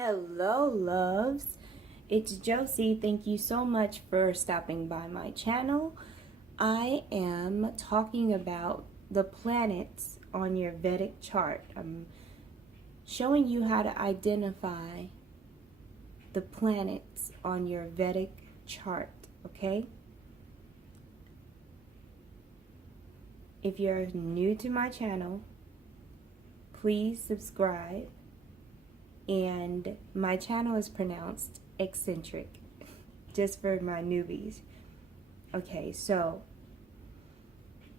Hello, loves. It's Josie. Thank you so much for stopping by my channel. I am talking about the planets on your Vedic chart. I'm showing you how to identify the planets on your Vedic chart, okay? If you're new to my channel, please subscribe. And my channel is pronounced eccentric, just for my newbies. Okay, so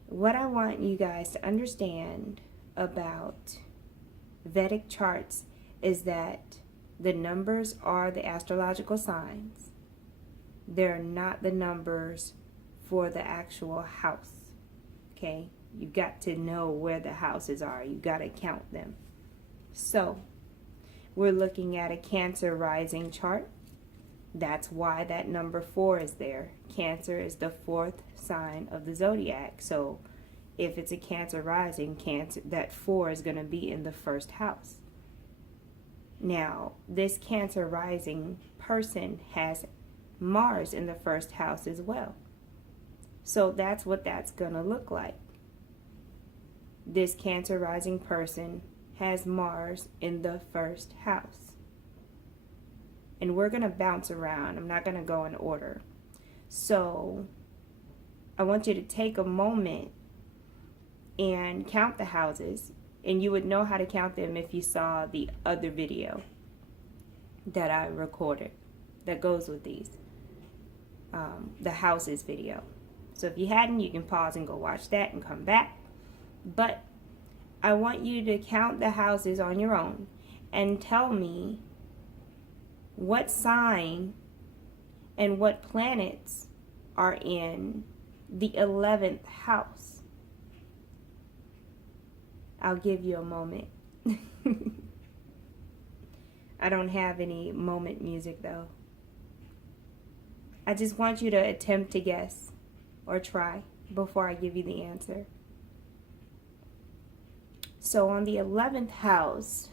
what I want you guys to understand about Vedic charts is that the numbers are the astrological signs. They're not the numbers for the actual house. Okay, you got to know where the houses are. You got to count them. So we're looking at a Cancer rising chart. That's why that number 4 is there. Cancer is the 4th sign of the zodiac. So if it's a Cancer rising, Cancer, that 4 is going to be in the first house. Now, this Cancer rising person has Mars in the first house as well. So that's what that's going to look like. This Cancer rising person has Mars in the first house. And we're going to bounce around. I'm not going to go in order. So I want you to take a moment and count the houses. And you would know how to count them if you saw the other video that I recorded that goes with these. The houses video. So if you hadn't, you can pause and go watch that and come back. But I want you to count the houses on your own and tell me what sign and what planets are in the 11th house. I'll give you a moment. I don't have any moment music though. I just want you to attempt to guess or try before I give you the answer. So on the 11th house,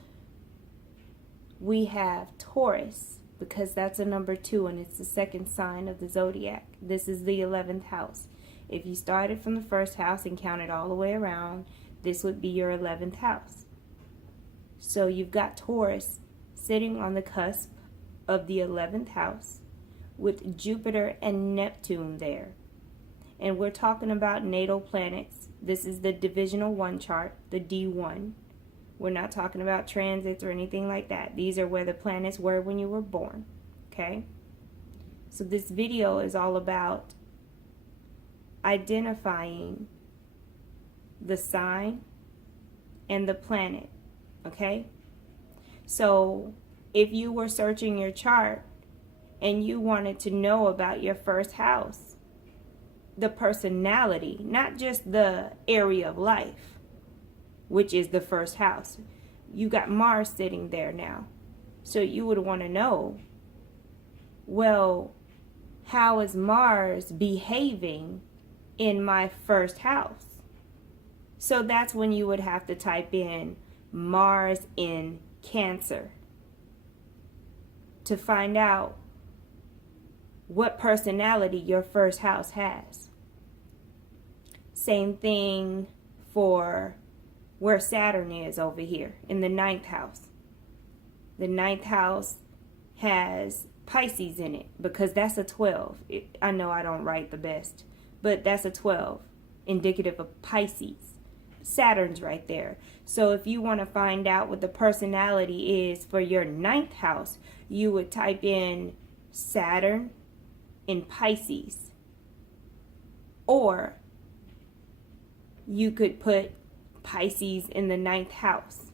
we have Taurus, because that's a number 2 and it's the 2nd sign of the zodiac. This is the 11th house. If you started from the first house and counted all the way around, this would be your 11th house. So you've got Taurus sitting on the cusp of the 11th house with Jupiter and Neptune there. And we're talking about natal planets. This is the divisional 1 chart, the D1. We're not talking about transits or anything like that. These are where the planets were when you were born. Okay? So this video is all about identifying the sign and the planet. Okay? So if you were searching your chart and you wanted to know about your first house, the personality, not just the area of life, which is the first house. You got Mars sitting there now. So you would want to know, well, how is Mars behaving in my first house? So that's when you would have to type in Mars in Cancer to find out what personality your first house has. Same thing for where Saturn is over here in the 9th house. The 9th house has Pisces in it because that's a 12. I know I don't write the best, but that's a 12, indicative of Pisces. Saturn's right there. So if you want to find out what the personality is for your 9th house, you would type in Saturn in Pisces, or you could put Pisces in the 9th house.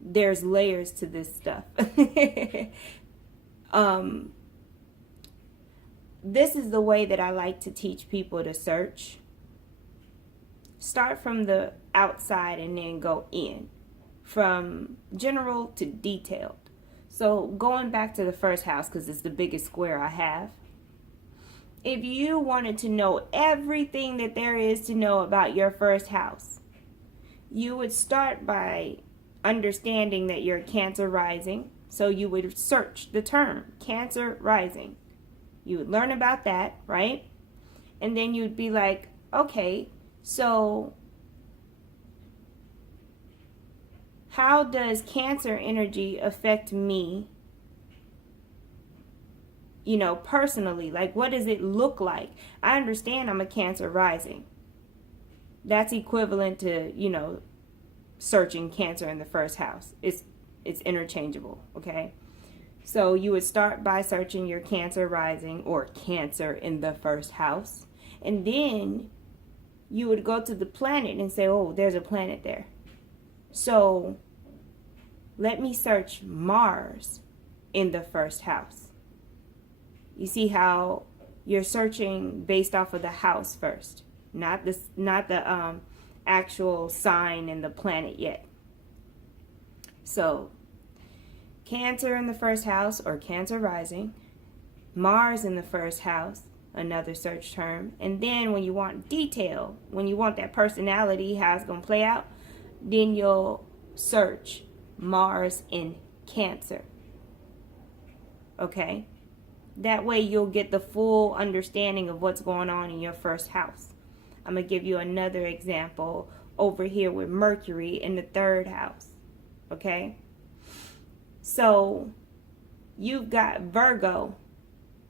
There's layers to this stuff. This is the way that I like to teach people to search. Start from the outside and then go in, from general to detailed. So going back to the first house, because it's the biggest square I have. If you wanted to know everything that there is to know about your first house, you would start by understanding that you're Cancer rising, So you would search the term Cancer rising. You would learn about that, right? And then you'd be like, okay, so how does Cancer energy affect me, you know, personally? Like, what does it look like? I understand I'm a Cancer rising. That's equivalent to, you know, searching Cancer in the first house. It's interchangeable, okay? So you would start by searching your Cancer rising or Cancer in the first house. And then you would go to the planet and say, oh, there's a planet there. So let me search Mars in the first house. You see how you're searching based off of the house first, not the actual sign and the planet yet. So Cancer in the first house or Cancer rising, Mars in the first house, another search term. And then when you want detail, when you want that personality, how it's going to play out, then you'll search Mars in Cancer. Okay? That way you'll get the full understanding of what's going on in your first house. I'm going to give you another example over here with Mercury in the third house. Okay? So you've got Virgo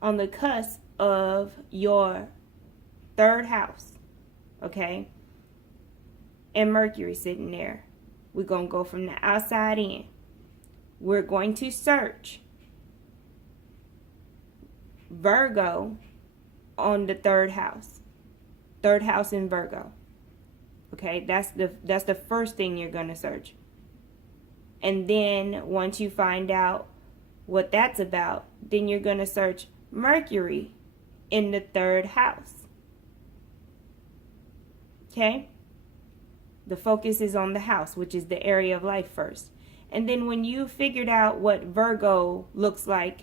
on the cusp of your third house. Okay? And Mercury sitting there. We're going to go from the outside in. We're going to search Virgo on the third house. Third house in Virgo. Okay, that's the first thing you're going to search. And then once you find out what that's about, then you're going to search Mercury in the third house. Okay? The focus is on the house, which is the area of life first. And then when you figured out what Virgo looks like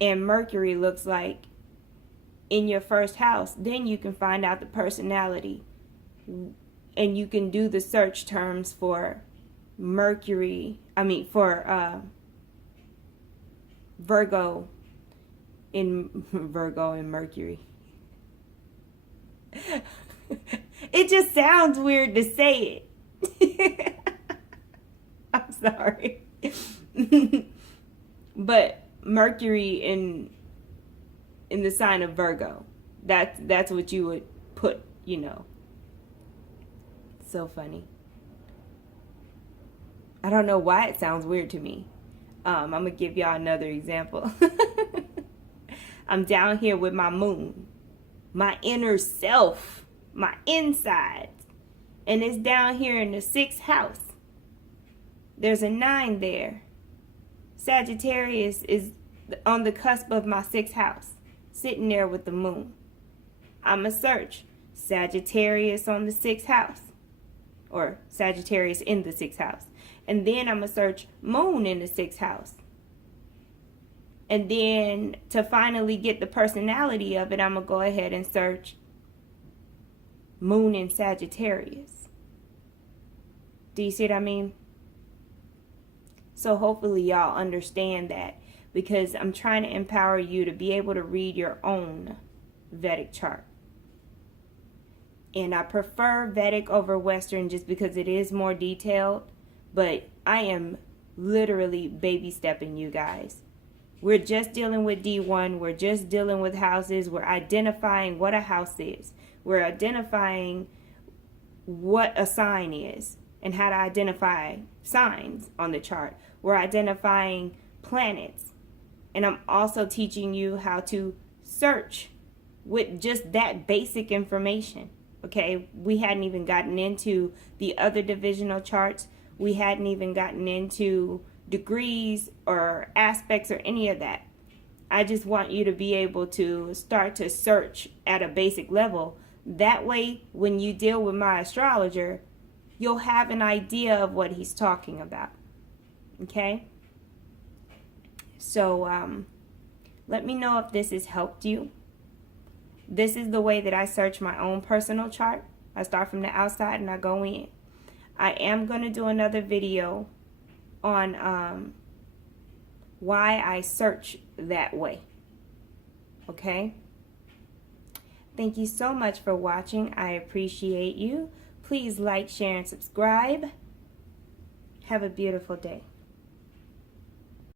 and Mercury looks like in your first house, then you can find out the personality. And you can do the search terms for Mercury, for Virgo in Mercury. It just sounds weird to say it. I'm sorry. But Mercury in the sign of Virgo. That's what you would put, you know. So funny. I don't know why it sounds weird to me. I'm going to give y'all another example. I'm down here with my moon. My inner self. My insides. And it's down here in the 6th house. There's a 9 there. Sagittarius is on the cusp of my 6th house. Sitting there with the moon. I'm going to search Sagittarius on the 6th house. Or Sagittarius in the 6th house. And then I'm going to search moon in the 6th house. And then to finally get the personality of it, I'm going to go ahead and search moon in Sagittarius. Do you see what I mean? So hopefully y'all understand that, because I'm trying to empower you to be able to read your own Vedic chart. And I prefer Vedic over Western just because it is more detailed. But I am literally baby stepping you guys. We're just dealing with D1. We're just dealing with houses. We're identifying what a house is. We're identifying what a sign is and how to identify signs on the chart. We're identifying planets. And I'm also teaching you how to search with just that basic information. Okay, we hadn't even gotten into the other divisional charts. We hadn't even gotten into degrees or aspects or any of that. I just want you to be able to start to search at a basic level. That way, when you deal with my astrologer, you'll have an idea of what he's talking about. Okay? So, let me know if this has helped you. This is the way that I search my own personal chart. I start from the outside and I go in. I am going to do another video on why I search that way. Okay? Thank you so much for watching. I appreciate you. Please like, share, and subscribe. Have a beautiful day.